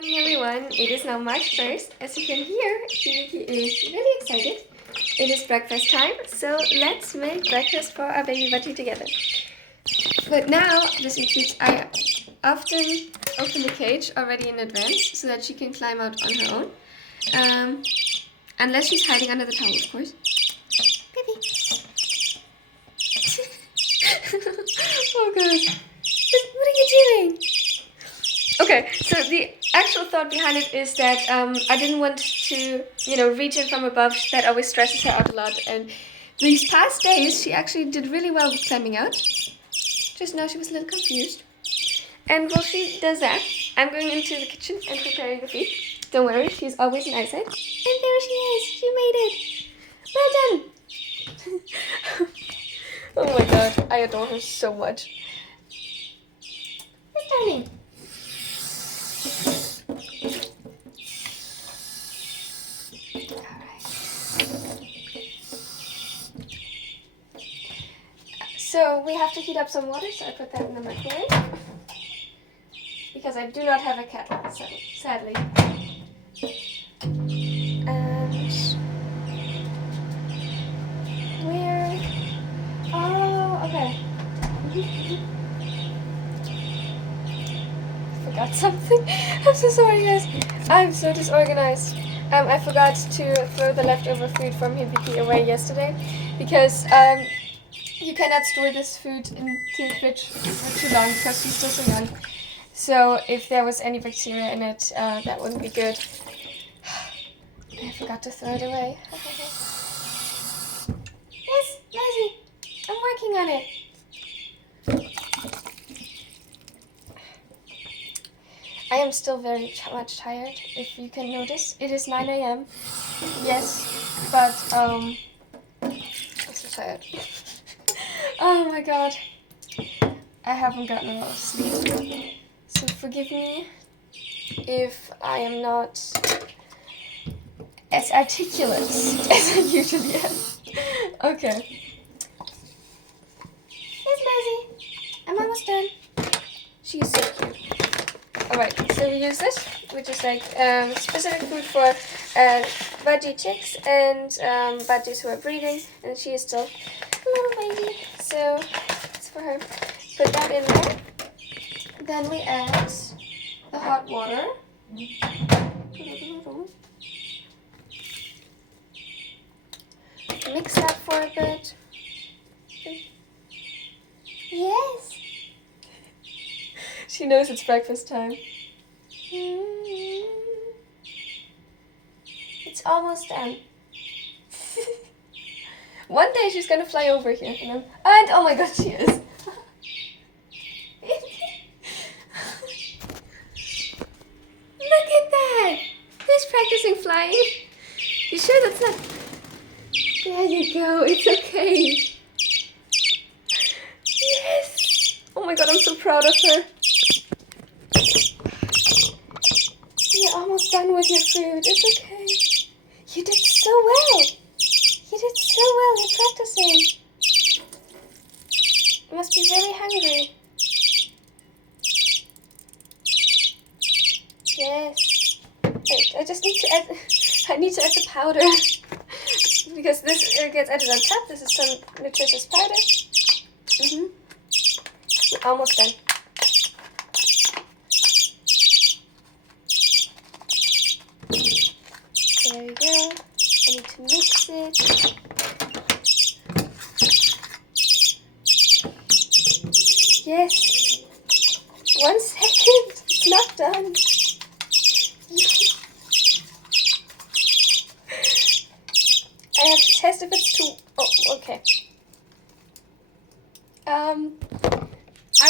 morning, everyone. It is now March 1st. As you can hear, Hibiki is really excited. It is breakfast time, so let's make breakfast for our baby Budgie together. But now, this includes I often open the cage already in advance so that she can climb out on her own. Unless she's hiding under the towel, of course. Baby. Oh god. What are you doing? Okay, so the actual thought behind it is that I didn't want to, reach in from above. That always stresses her out a lot. And these past days, she actually did really well with climbing out. Just now she was a little confused. And while she does that, I'm going into the kitchen and preparing the food. Don't worry, she's always in eyesight. And there she is. She made it. Well done. Oh my god, I adore her so much. Where's Darling? So we have to heat up some water, so I put that in the microwave. Because I do not have a kettle, sadly. And where? Oh, okay. Forgot something. I'm so sorry, guys. I'm so disorganized. I forgot to throw the leftover food from Hibiki away yesterday because you cannot store this food into the fridge for too long because she's still so young. So if there was any bacteria in it, that wouldn't be good. I forgot to throw it away. Yes, Lizzie, I'm working on it. I am still very much tired, if you can notice. It is 9 a.m. Yes, but I'm so tired. Oh my god. I haven't gotten a lot of sleep. So forgive me if I am not as articulate as I usually am. Okay. Here's Lizzie. I'm almost done. She's so cute. Alright, so we use this, which is like specific food for budgie chicks and budgies who are breeding, and she is still a little baby, so it's for her. Put that in there. Then we add the hot water. Mix that for a bit. Yes! She knows it's breakfast time. It's almost done. One day she's gonna fly over here, and oh my god, she is. Look at that! Who's practicing flying? You sure that's not... There you go, it's okay. Yes! Oh my god, I'm so proud of her. You're almost done with your food, it's okay. You did so well. You did so well, you're practicing. You must be very hungry. Yes. I just need to add... I need to add the powder. Because this gets added on top. This is some nutritious powder. Almost done. There we go. I need to mix it. Yes. 1 second. It's not done. I have to test if it's too... Oh, okay. I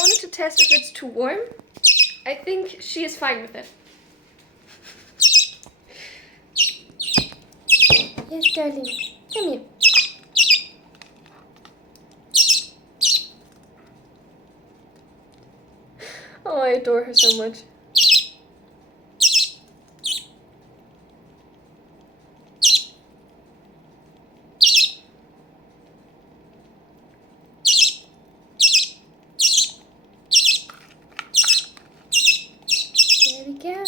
wanted to test if it's too warm. I think she is fine with it. Yes, darling. Come here. Oh, I adore her so much. There we go.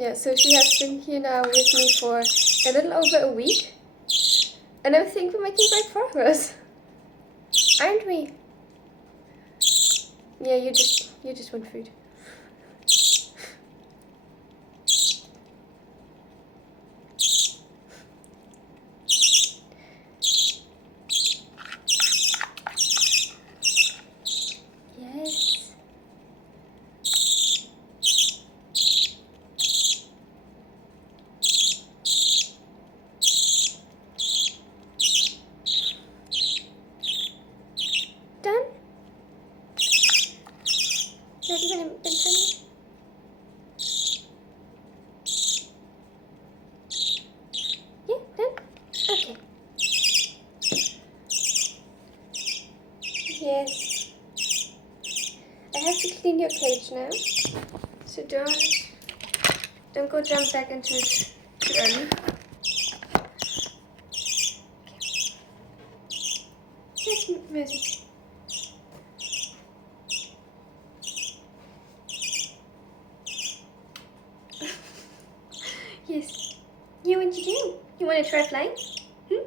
Yeah, so she has been here now with me for a little over a week. And I think we're making great progress. Aren't we? Yeah, you just want food. Yes. Done? Not even been done? Yeah, done? Okay. Yes. I have to clean your cage now. So don't go jump back into it too early. Yes, Mercy. Yes. Yeah, what you do? You want to try flying? Hmm?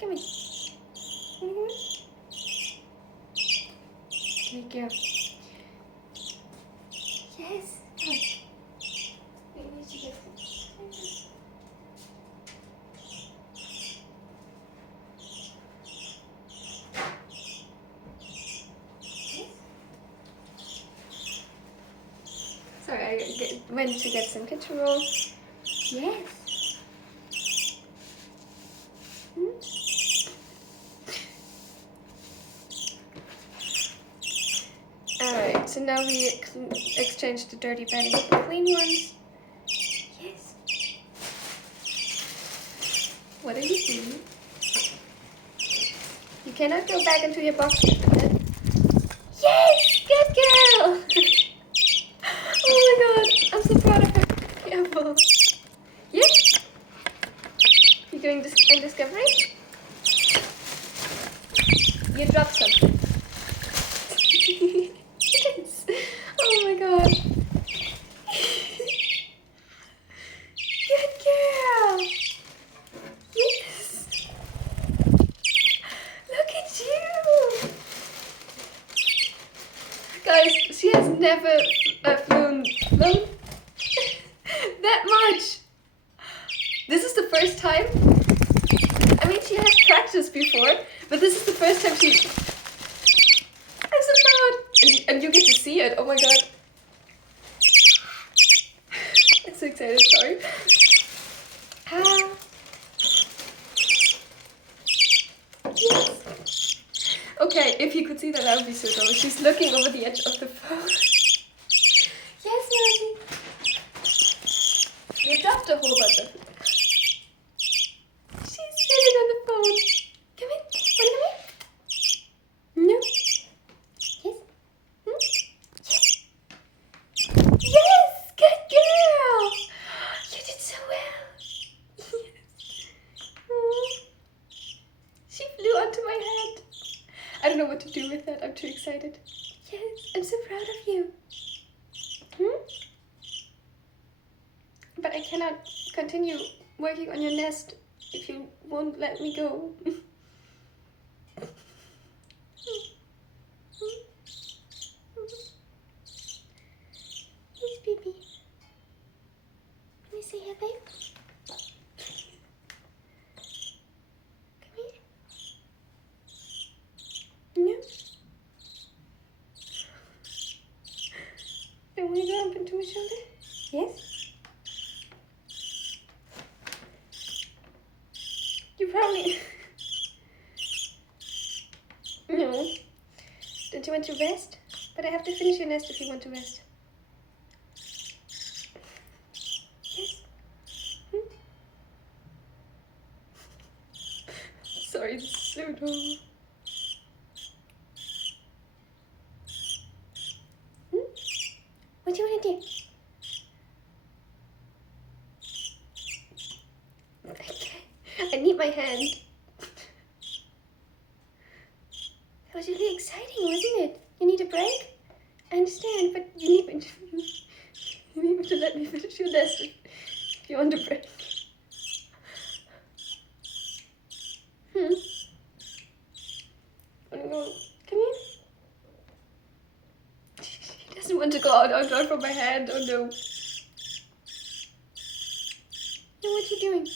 Come in. Good girl. Yes. Come on. We need to get this. Sorry, I went to get some kitchen rolls. Yes. Hmm? Alright, so now we exchange the dirty bedding with the clean ones. Yes. What are you doing? You cannot go back into your box yet, okay? Yes! Good girl! Oh my god, I'm so proud of her. Careful. Yes? You're doing this in discovery? You dropped something. Yes! Oh my god. Good girl! Yes! Look at you! Guys, she has never flown that much. This is the first time. I mean, she has practiced before, but this is the first time she... I'm so proud! And you get to see it, oh my god. I'm so excited, sorry. Ah. Yes. Okay, if you could see that, that would be so cool. She's looking over the edge of the phone. Yes, Rosie. You dropped a whole bunch of it. She's sitting on the phone. Come in. Want to come in? No. Yes. Hmm? Yes. Yes. Good girl. You did so well. Yes. She flew onto my head. I don't know what to do with that. I'm too excited. Yes. I'm so proud of you. Hmm? But I cannot continue working on your nest if you won't let me go. Yes, baby. Let me see here, babe. Come here. No. Don't want to go up into my shoulder? Yes? You probably... No. Don't you want to rest? But I have to finish your nest if you want to rest. Yes? Hmm? Sorry, this is so adorable. Hmm? What do you want to do? Okay. I need my hand. That was really exciting, wasn't it? You need a break? I understand, but you need me to let me finish your nest if you want a break. Wanna go? Come here. He doesn't want to go out from my hand. Oh no. No, what are you doing?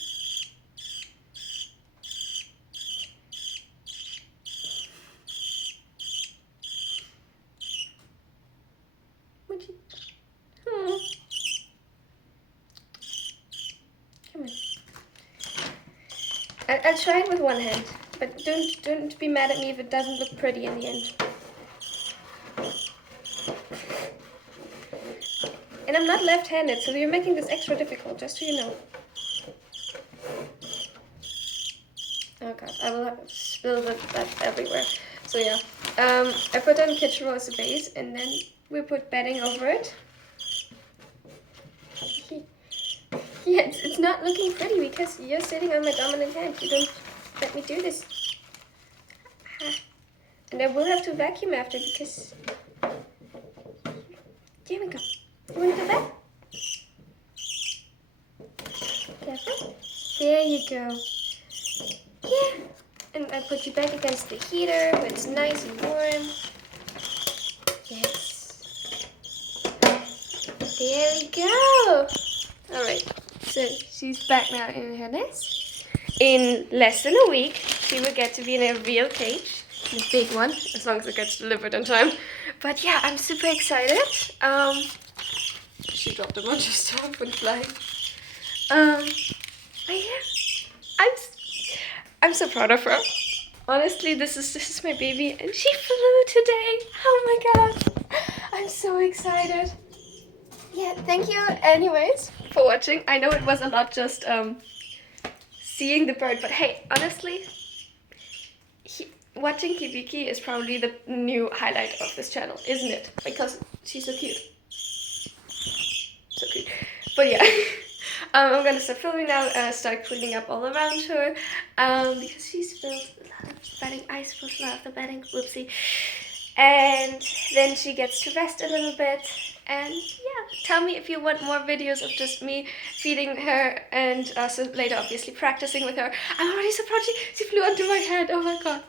What you? Oh. Come on. I'll try it with one hand, but don't be mad at me if it doesn't look pretty in the end. And I'm not left-handed, so you're making this extra difficult, just so you know. Oh god, I will have spilled that everywhere. So yeah, I put on kitchen roll as a base, and then we put bedding over it. Yeah, it's not looking pretty because you're sitting on my dominant hand. You don't let me do this. And I will have to vacuum after because... There we go. You want to go back? Careful. There you go. Yeah. And I put you back against the heater where it's nice and warm. Yes. There we go. Alright. So she's back now in her nest. In less than a week, she will get to be in a real cage. A big one, as long as it gets delivered on time. But yeah, I'm super excited. She dropped a bunch of stuff when flying. But yeah, I'm so proud of her. Honestly, this is my baby, and she flew today. Oh my god, I'm so excited. Yeah, thank you anyways for watching. I know it was a lot just seeing the bird, but hey, honestly, watching Hibiki is probably the new highlight of this channel, isn't it? Because she's so cute. So cute. But yeah, I'm gonna start filming now, start cleaning up all around her, because she's filled a lot of bedding. I suppose a lot of the bedding, whoopsie. And then she gets to rest a little bit. And yeah, tell me if you want more videos of just me feeding her and also later obviously practicing with her. I'm already so proud she flew onto my head. Oh my god.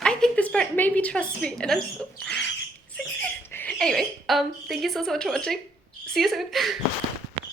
I think this bird maybe trusts me and I'm so excited. Anyway, thank you so much for watching. See you soon.